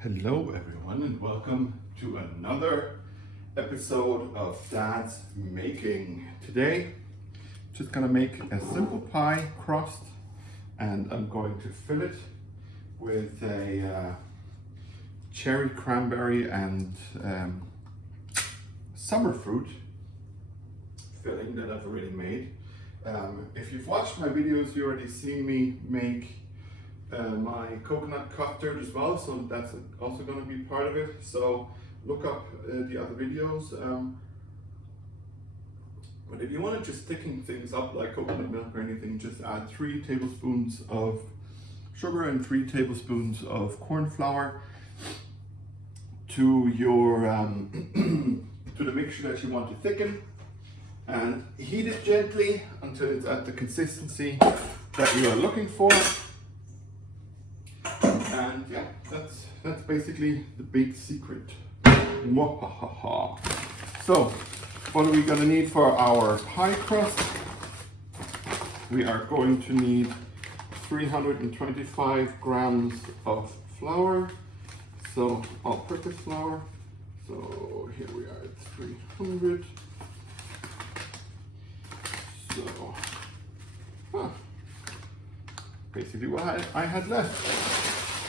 Hello everyone and welcome to another episode of Dad's Making. Today, just gonna make a simple pie crust and I'm going to fill it with a cherry, cranberry and summer fruit filling that I've already made. If you've watched my videos, you already seen me make my coconut custard as well, so that's also going to be part of it. So look up the other videos. But if you want to just thicken things up like coconut milk or anything, just add 3 tablespoons of sugar and 3 tablespoons of cornflour to your to the mixture that you want to thicken, and heat it gently until it's at the consistency that you are looking for. And yeah, that's basically the big secret. So, what are we gonna need for our pie crust? We are going to need 325 grams of flour, so all-purpose flour. So here we are at 300. So, basically what I had left.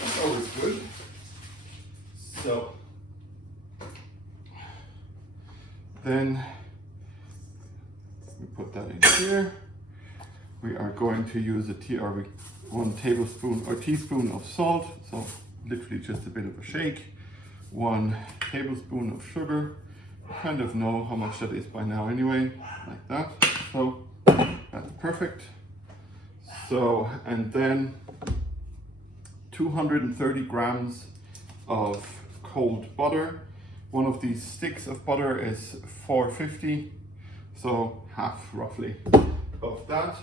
That's always good. So then we put that in here. We are going to use 1 tablespoon or teaspoon of salt. So literally just a bit of a shake. 1 tablespoon of sugar. I kind of know how much that is by now anyway, like that. So that's perfect. So, and then 230 grams of cold butter. One of these sticks of butter is $4.50, so half roughly of that.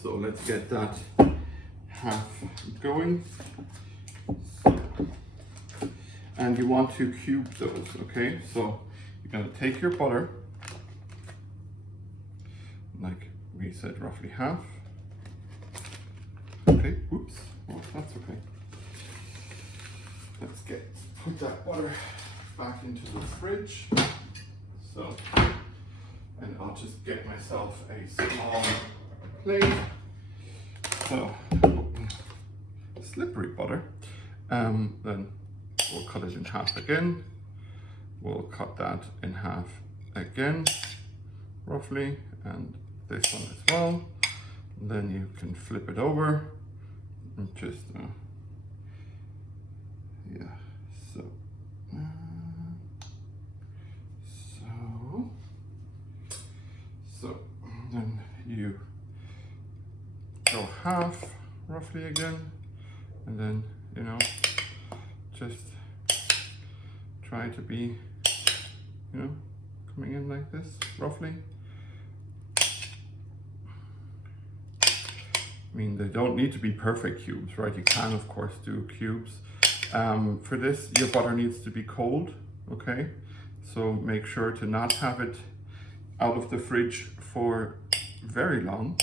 So let's get that half going. And you want to cube those, okay? So you're gonna take your butter, like we said, roughly half. Okay, oops, well, that's okay. Let's put that butter back into the fridge. So, and I'll just get myself a small plate. So, slippery butter. Then we'll cut it in half again. We'll cut that in half again, roughly, and this one as well. And then you can flip it over and just yeah, so then you go half roughly again, and then just try to be coming in like this roughly. I mean, they don't need to be perfect cubes, right? You can, of course, do cubes. For this, your butter needs to be cold, okay? So make sure to not have it out of the fridge for very long.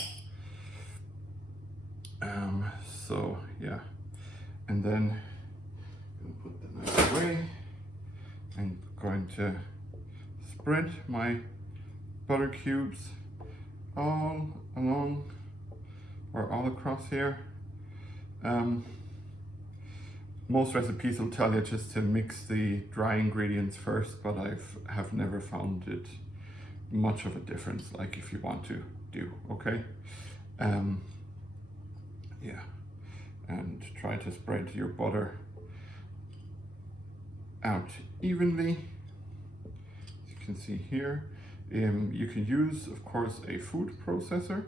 So, yeah. And then I'm going to put the knife away. I'm going to spread my butter cubes all along or all across here. Most recipes will tell you just to mix the dry ingredients first, but I have never found it much of a difference, like if you want to do, okay? Yeah, and try to spread your butter out evenly. As you can see here, you can use, of course, a food processor.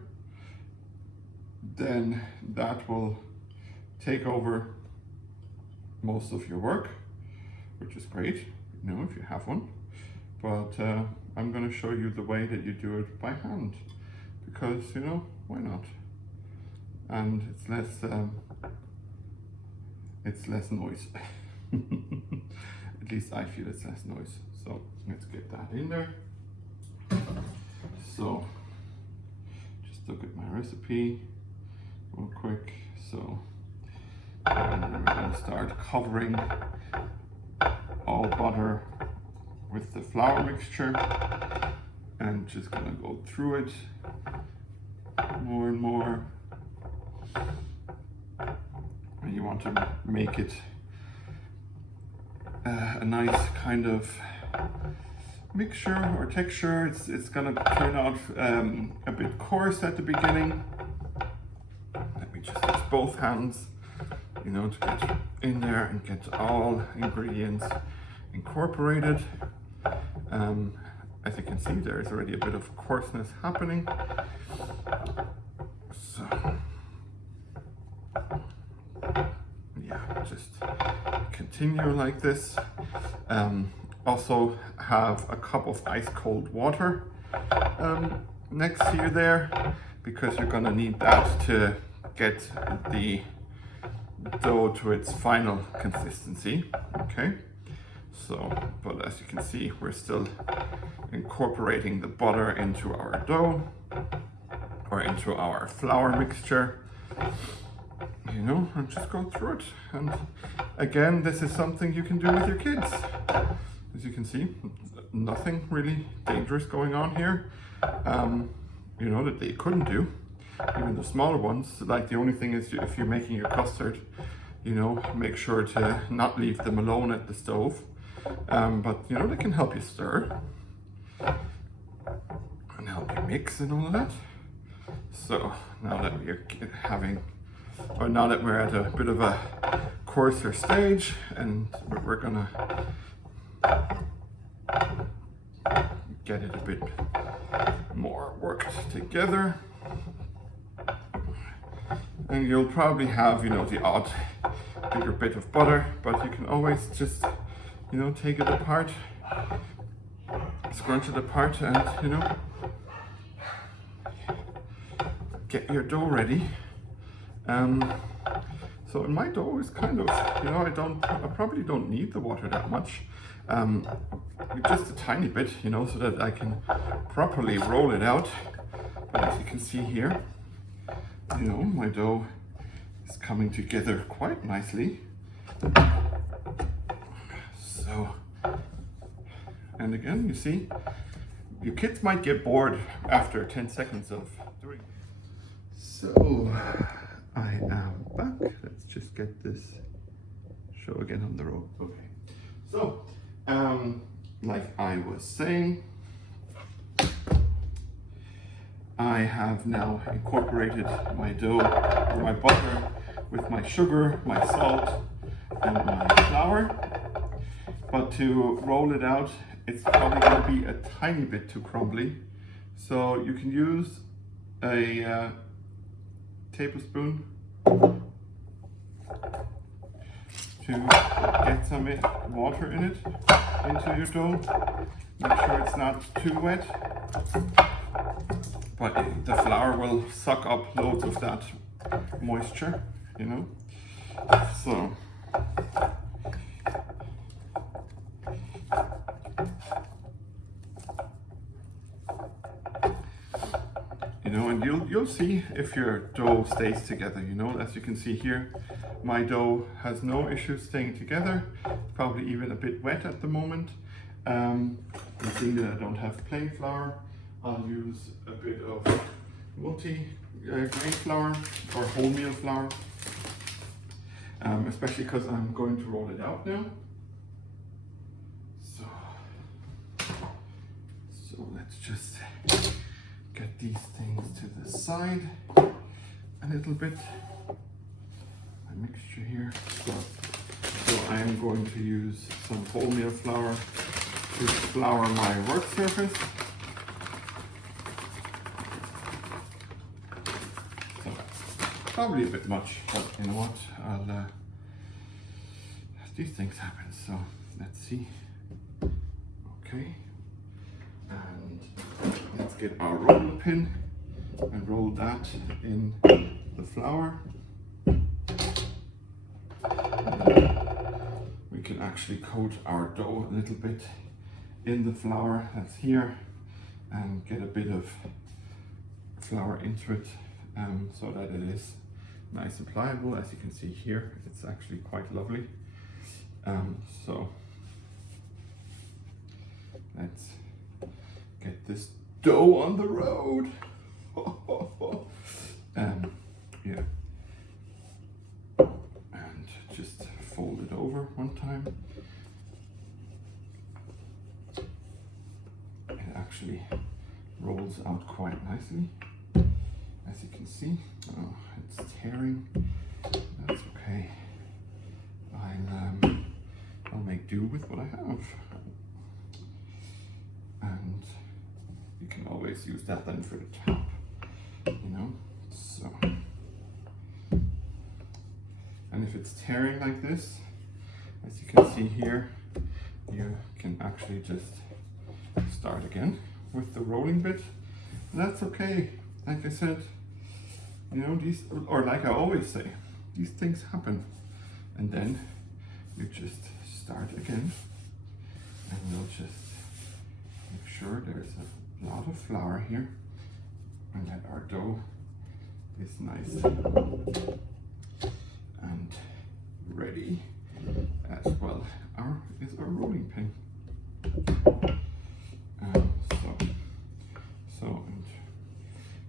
Then that will take over most of your work, which is great, if you have one. But I'm going to show you the way that you do it by hand, because why not? And it's less noise. At least I feel it's less noise. So let's get that in there. So just look at my recipe real quick. So And we're going to start covering all butter with the flour mixture and just going to go through it more and more. And you want to make it a nice kind of mixture or texture. It's going to turn out a bit coarse at the beginning. Let me just use both hands, you know, to get in there and get all ingredients incorporated. As you can see, there's already a bit of coarseness happening. So yeah, just continue like this. Also have a cup of ice cold water next to you there, because you're gonna need that to get the dough to its final consistency. Okay, so, but as you can see, we're still incorporating the butter into our dough or into our flour mixture, you know, and just go through it. And again, this is something you can do with your kids. As you can see, nothing really dangerous going on here, you know, that they couldn't do. Even the smaller ones, like the only thing is, if you're making your custard, you know, make sure to not leave them alone at the stove. But you know, they can help you stir and help you mix and all of that. So now that we're now that we're at a bit of a coarser stage, and we're gonna get it a bit more worked together. And you'll probably have, you know, the odd bigger bit of butter, but you can always just, you know, take it apart, scrunch it apart, and, you know, get your dough ready. So in my dough is kind of, you know, I probably don't need the water that much, just a tiny bit, you know, so that I can properly roll it out. But as you can see here, you know, my dough is coming together quite nicely. So, and again, you see, your kids might get bored after 10 seconds of doing it. So, I am back. Let's just get this show again on the road. Okay. So, like I was saying, I have now incorporated my dough, or my butter, with my sugar, my salt, and my flour. But to roll it out, it's probably going to be a tiny bit too crumbly. So you can use a tablespoon to get some water in it, into your dough. Make sure it's not too wet, but the flour will suck up loads of that moisture, you know. So you know, and you'll see if your dough stays together, you know. As you can see here, my dough has no issues staying together. Probably even a bit wet at the moment. You see that I don't have plain flour. I'll use a bit of multi-grain flour or wholemeal flour, especially because I'm going to roll it out now. So let's just get these things to the side a little bit. My mixture here. So I am going to use some wholemeal flour to flour my work surface. So probably a bit much, but you know what? These things happen. So let's see. Okay. And let's get our roller pin and roll that in the flour. We can actually coat our dough a little bit in the flour that's here and get a bit of flour into it, so that it is nice and pliable. As you can see here, it's actually quite lovely. So let's get this dough on the road. Yeah, and just fold it over one time. It actually rolls out quite nicely, as you can see. Oh, it's tearing. That's okay. I'll make do with what I have, and you can always use that then for the top, you know. So, and if it's tearing like this, as you can see here, you can actually just start again with the rolling bit. And that's okay. Like I said, you know, these, or like I always say, these things happen. And then you just start again, and we'll just make sure there's a lot of flour here and that our dough is nice and ready, as well is our rolling pin. And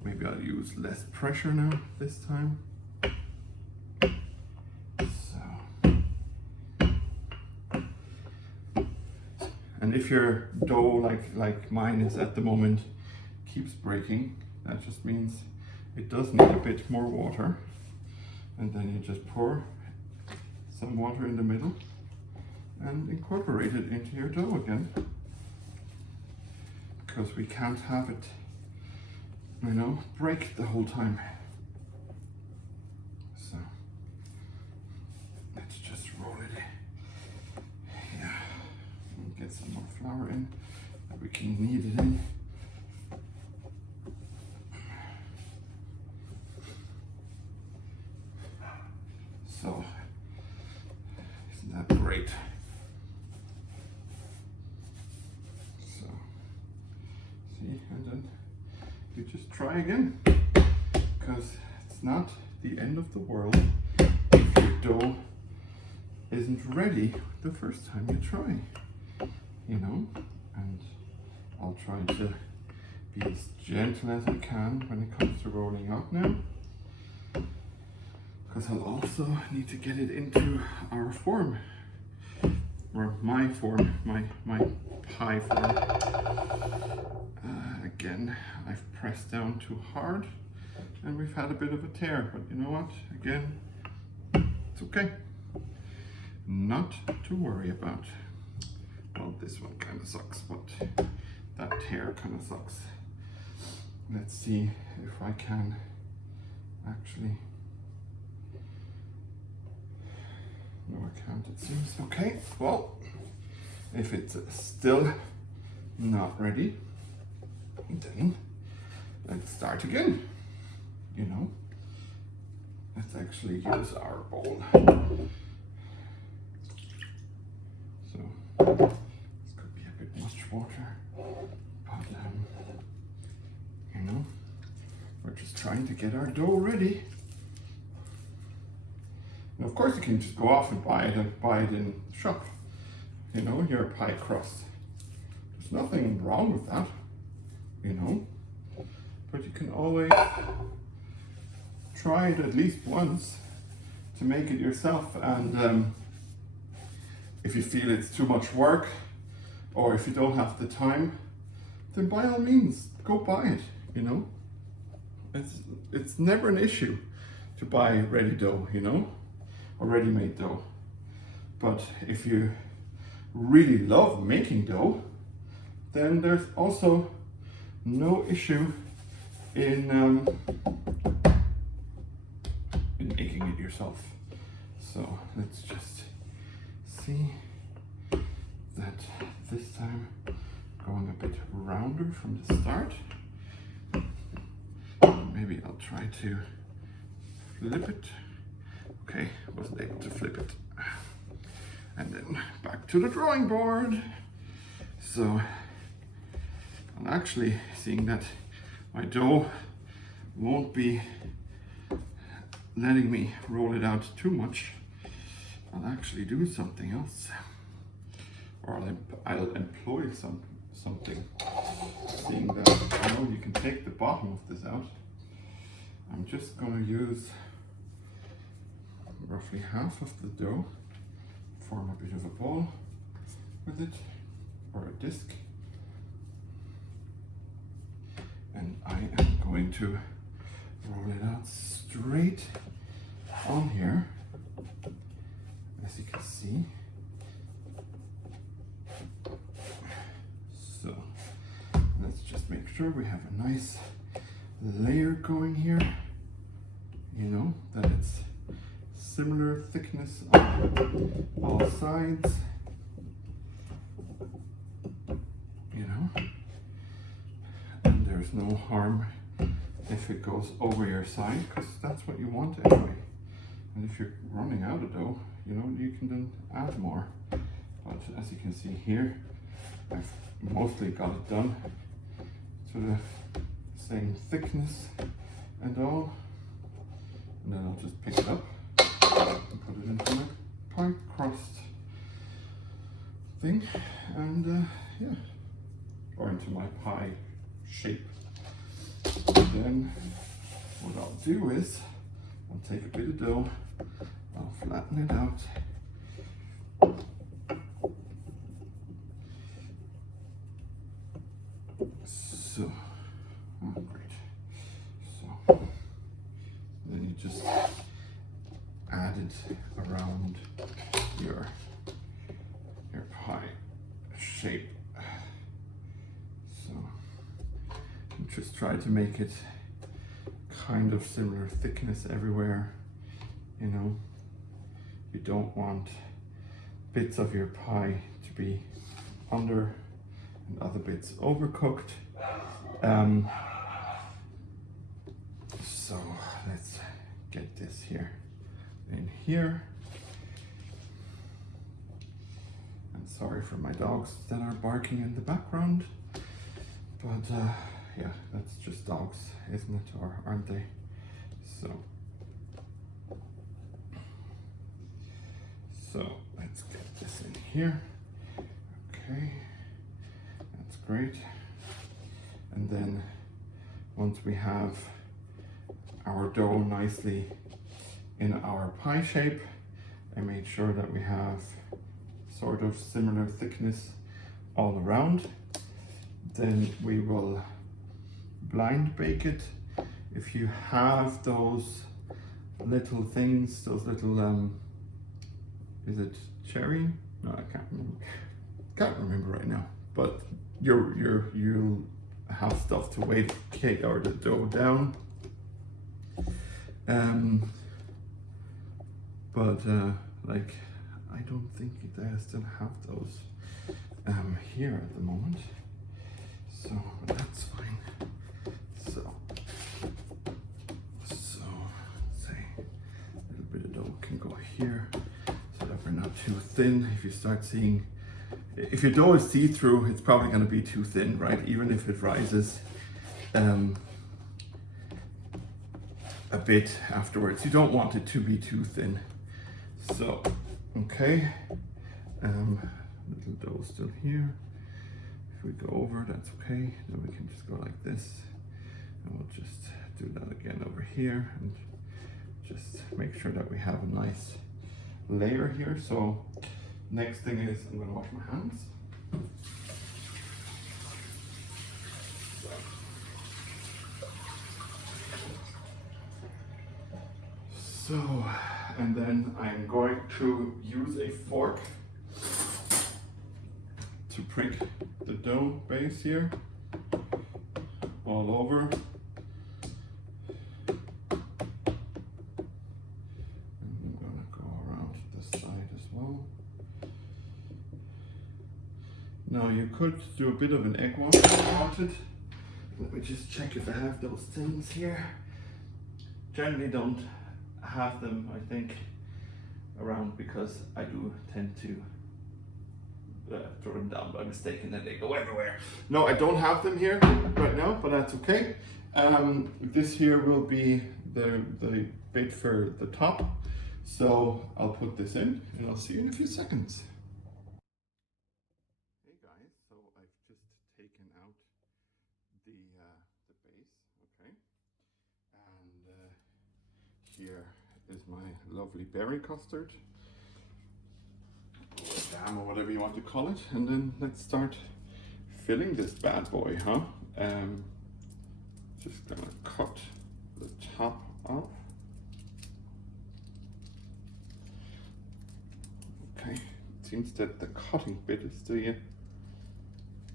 maybe I'll use less pressure now this time. And if your dough, like mine is at the moment, keeps breaking, that just means it does need a bit more water. And then you just pour some water in the middle and incorporate it into your dough again. Because we can't have it, you know, break the whole time. So let's just roll it. Yeah, and get some more flour in that we can knead it in. So, isn't that great? So, see, and then you just try again, because it's not the end of the world if your dough isn't ready the first time you try, you know. And I'll try to be as gentle as I can when it comes to rolling out now, because I'll also need to get it into our form, or my form, my pie form. Again, I've pressed down too hard and we've had a bit of a tear, but you know what? Again, it's okay. Not to worry about. Well, this one kind of sucks, but that tear kind of sucks. Let's see if I can actually. No, I can't, it seems. Okay, well, if it's still not ready, then let's start again, you know. Let's actually use our bowl. So, this could be a bit much water, but, you know, we're just trying to get our dough ready. And of course you can just go off and buy it in the shop, you know, your pie crust. There's nothing wrong with that, you know, but you can always try it at least once to make it yourself. And if you feel it's too much work, or if you don't have the time, then by all means go buy it, you know. It's never an issue to buy ready dough, you know, or ready-made dough. But if you really love making dough, then there's also no issue in making it yourself. So let's just see that this time going a bit rounder from the start. Maybe I'll try to flip it. Okay, wasn't able to flip it. And then back to the drawing board. So I'm actually seeing that my dough won't be letting me roll it out too much, I'll actually do something else. Or I'll employ something. Seeing that, you know, you can take the bottom of this out. I'm just going to use roughly half of the dough, form a bit of a ball with it, or a disc. And I am going to roll it out straight on here, as you can see. So let's just make sure we have a nice layer going here, you know, that it's similar thickness on all sides, you know, and there's no harm if it goes over your side, because that's what you want anyway. And if you're running out of dough, you know, you can then add more. But as you can see here, I've mostly got it done to the same thickness and all. And then I'll just pick it up and put it into my pie crust thing, and yeah, or into my pie shape. And then what I'll do is I'll take a bit of dough, I'll flatten it out, so, oh great, so then you just add it around your pie shape. So just try to make it kind of similar thickness everywhere, you know. You don't want bits of your pie to be under and other bits overcooked. So let's get this here in here. And sorry for my dogs that are barking in the background, but yeah, that's just dogs, isn't it? Or aren't they? So let's get this in here. Okay, that's great. And then once we have our dough nicely in our pie shape, I made sure that we have sort of similar thickness all around. Then we will blind bake it. If you have those little things, those little is it cherry? No, I can't remember right now. But you'll have stuff to weigh the cake or the dough down. But like, I don't think I still have those here at the moment, so that's fine. So say a little bit of dough can go here so that we're not too thin. If you start seeing, if your dough is see-through, it's probably going to be too thin, right? Even if it rises a bit afterwards, you don't want it to be too thin. So okay, little dough still here. If we go over, that's okay. Then we can just go like this, and we'll just do that again over here, and just make sure that we have a nice layer here. So next thing is I'm going to wash my hands. So, and then I'm going to use a fork to prick the dough base here all over. And I'm going to go around to this side as well. Now you could do a bit of an egg wash if you wanted. Let me just check if I have those things here. Generally don't have them, I think, around, because I do tend to throw them down by mistake and then they go everywhere. No, I don't have them here right now, but that's okay. This here will be the bit for the top. So I'll put this in and I'll see you in a few seconds. Hey guys, so I've just taken out the base, okay? And here is my lovely berry custard, or jam, or whatever you want to call it. And then let's start filling this bad boy, huh? Just gonna cut the top off. Okay, it seems that the cutting bit is the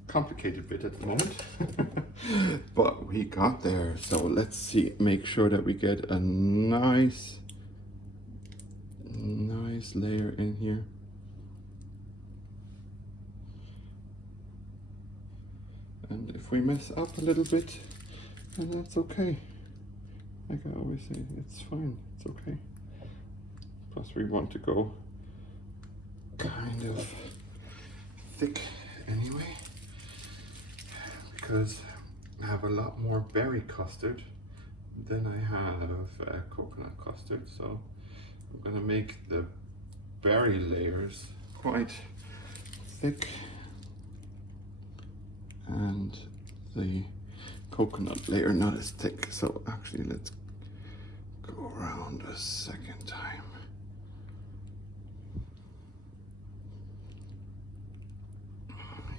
complicated bit at the moment. But we got there. So let's see, make sure that we get a nice layer in here. And if we mess up a little bit, then that's okay. Like I always say, it's fine, it's okay. Plus we want to go kind of thick anyway, because I have a lot more berry custard than I have coconut custard. So I'm gonna make the berry layers quite thick and the coconut layer not as thick. So actually let's go around a second time.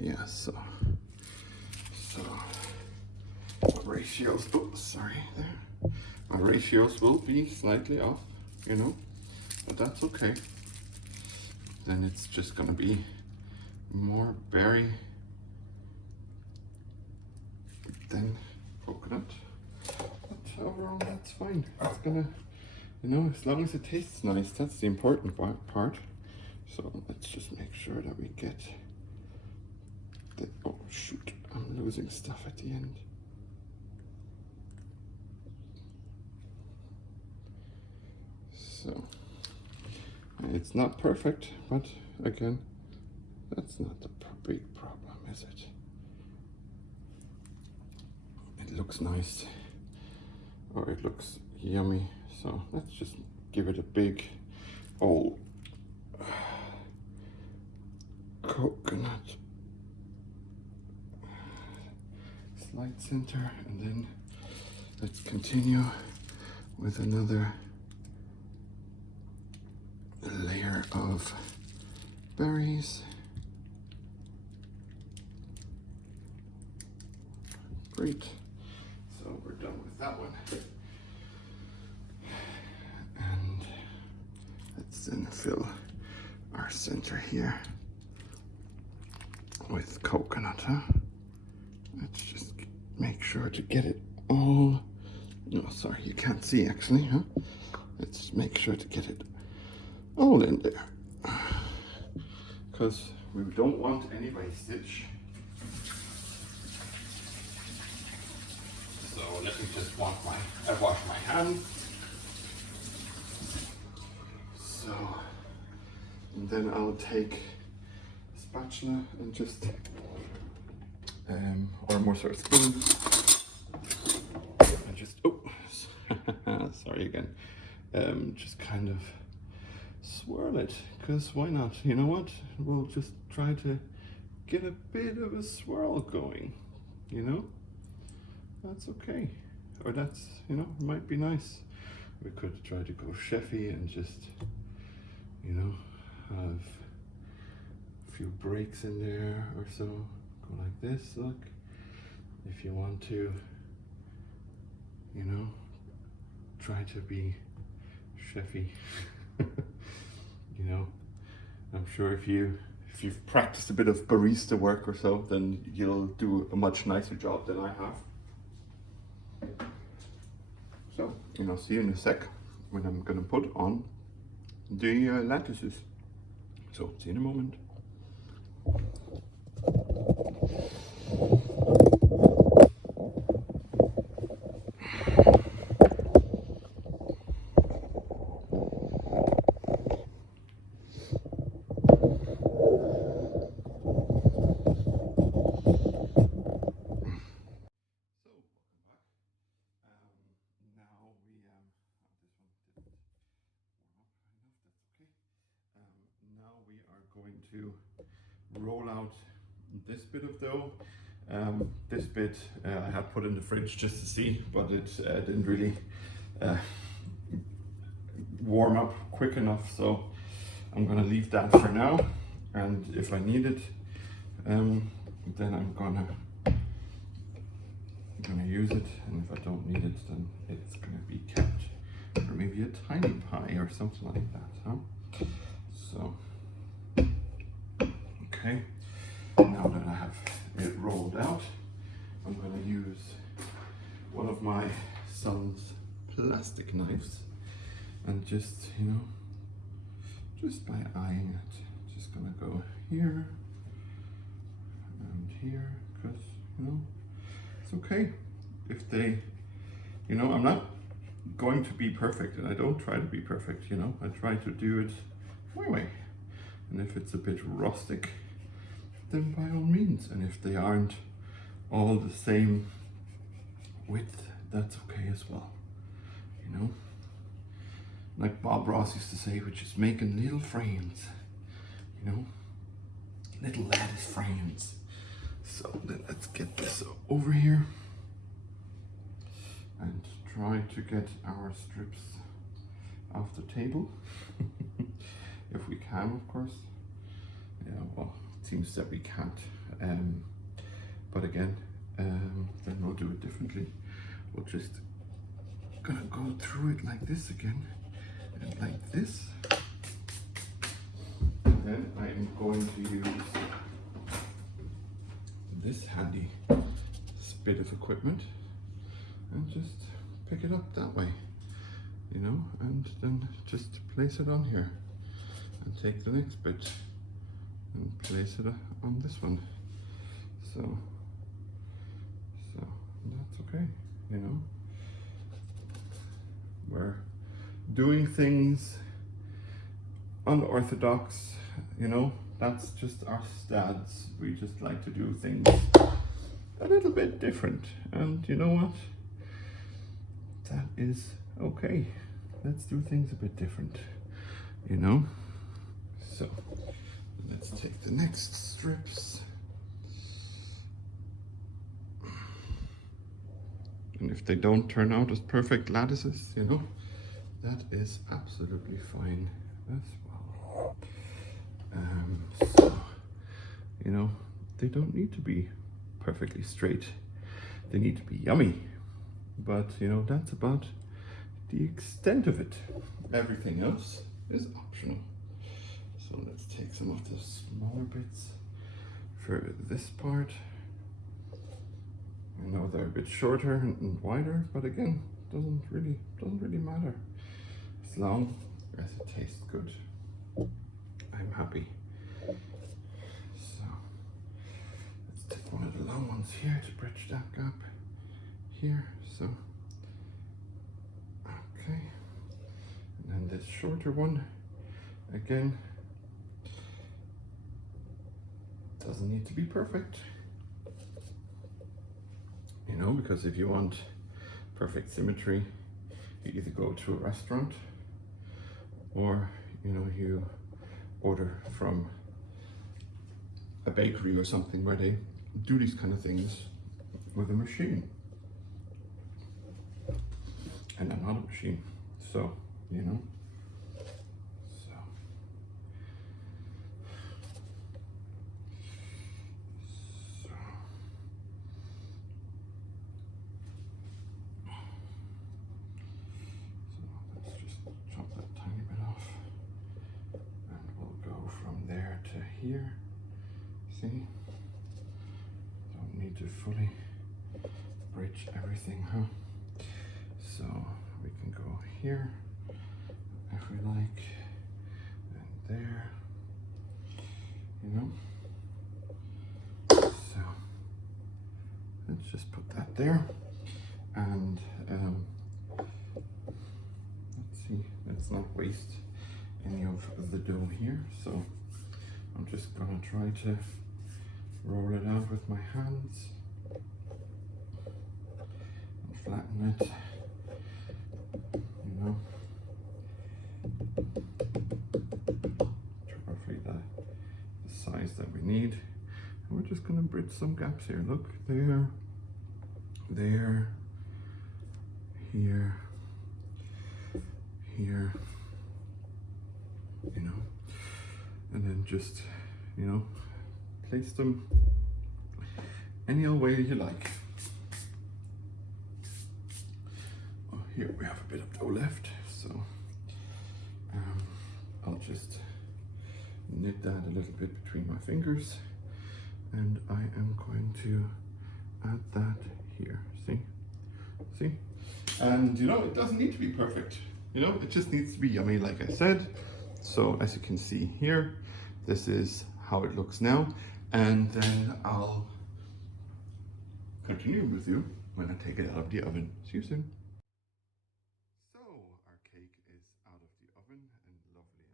Yeah, so my ratios, sorry there. My ratios will be slightly off, you know, but that's okay. Then it's just gonna be more berry than coconut. But overall, that's fine. It's gonna, you know, as long as it tastes nice, that's the important part. So let's just make sure that we get the, oh shoot, I'm losing stuff at the end. So it's not perfect, but again, that's not the big problem, is it? It looks nice, or it looks yummy. So let's just give it a big old coconut slide center, and then let's continue with another layer of berries. Great. So we're done with that one. And let's then fill our center here with coconut, huh? Let's just make sure to get it all, no, sorry, you can't see actually, huh? Let's make sure to get it all in there, because we don't want any wastage. So let me just wash my hands. So, and then I'll take a spatula and just, or more sort of spoon, and just, oh, sorry again, just kind of swirl it, because why not? You know what? We'll just try to get a bit of a swirl going, you know? That's okay. Or that's, you know, it might be nice. We could try to go chefy and just, you know, have a few breaks in there or so. Go like this, look. If you want to, you know, try to be chefy. You know, I'm sure if you've practiced a bit of barista work or so, then you'll do a much nicer job than I have. So, and I'll see you in a sec when I'm gonna put on the lattices. So, see you in a moment. going to roll out this bit of dough. This bit I had put in the fridge just to see, but it didn't really warm up quick enough, so I'm gonna leave that for now, and if I need it, then I'm gonna use it, and if I don't need it, then it's gonna be kept for maybe a tiny pie or something like that, huh? So, okay, now that I have it rolled out, I'm gonna use one of my son's plastic knives and just, you know, just by eyeing it, just gonna go here and here, because, you know, it's okay if they, you know, I'm not going to be perfect, and I don't try to be perfect, you know, I try to do it my way, and if it's a bit rustic, then by all means, and if they aren't all the same width, that's okay as well, you know, like Bob Ross used to say, which is making little frames, you know, little lattice frames. So then let's get this over here and try to get our strips off the table. If we can, of course. Yeah, well, it seems that we can't. But again, then we'll do it differently. We'll just gonna go through it like this again, and like this. And then I'm going to use this handy bit of equipment and just pick it up that way, you know, and then just place it on here and take the next bit and place it on this one. So that's okay, you know. We're doing things unorthodox, you know. That's just us dads. We just like to do things a little bit different. And you know what? That is okay. Let's do things a bit different, you know? So, let's take the next strips. And if they don't turn out as perfect lattices, you know, that is absolutely fine as well. So, you know, they don't need to be perfectly straight. They need to be yummy. But, you know, that's about the extent of it. Everything else is optional. So let's take some of the smaller bits for this part. I know they're a bit shorter and wider, but again, doesn't really matter. As long as it tastes good, I'm happy. So let's take one of the long ones here to bridge that gap here. So okay, and then this shorter one again doesn't need to be perfect, you know, because if you want perfect symmetry, you either go to a restaurant or, you know, you order from a bakery or something where they do these kind of things with a machine. And I'm not a machine, so, you know. Here, see, don't need to fully bridge everything, huh? So we can go here if we like, and there, you know. So let's just put that there, and let's see, let's not waste any of the dough here. So I'm just gonna try to roll it out with my hands and flatten it, you know, to roughly we need. And we're just gonna bridge some gaps here. Look, there, there, here, here, you know, and then just, you know, place them any old way you like. Oh, here we have a bit of dough left, so I'll just knit that a little bit between my fingers, and I am going to add that here. See, and you know, it doesn't need to be perfect, you know, it just needs to be yummy, like I said. So as you can see here, this is how it looks now, and then I'll continue with you when I take it out of the oven. See you soon. So our cake is out of the oven and lovely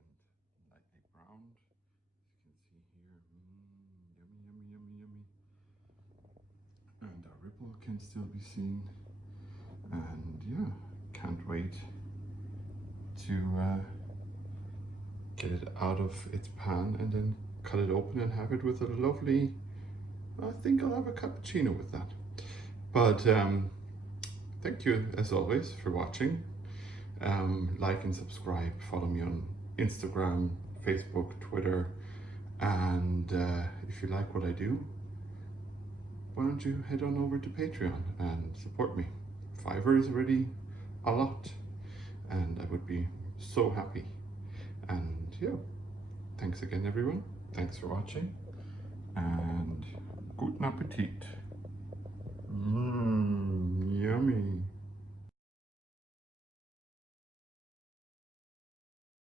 and lightly browned. As you can see here, yummy, yummy, yummy, yummy. And our ripple can still be seen. And yeah, can't wait to get it out of its pan and then cut it open and have it with a lovely, I think I'll have a cappuccino with that. But thank you as always for watching. Like and subscribe, follow me on Instagram, Facebook, Twitter, and if you like what I do, why don't you head on over to Patreon and support me. $5 is already a lot, and I would be so happy. And yeah, thanks again everyone. Thanks for watching, and guten Appetit. Yummy.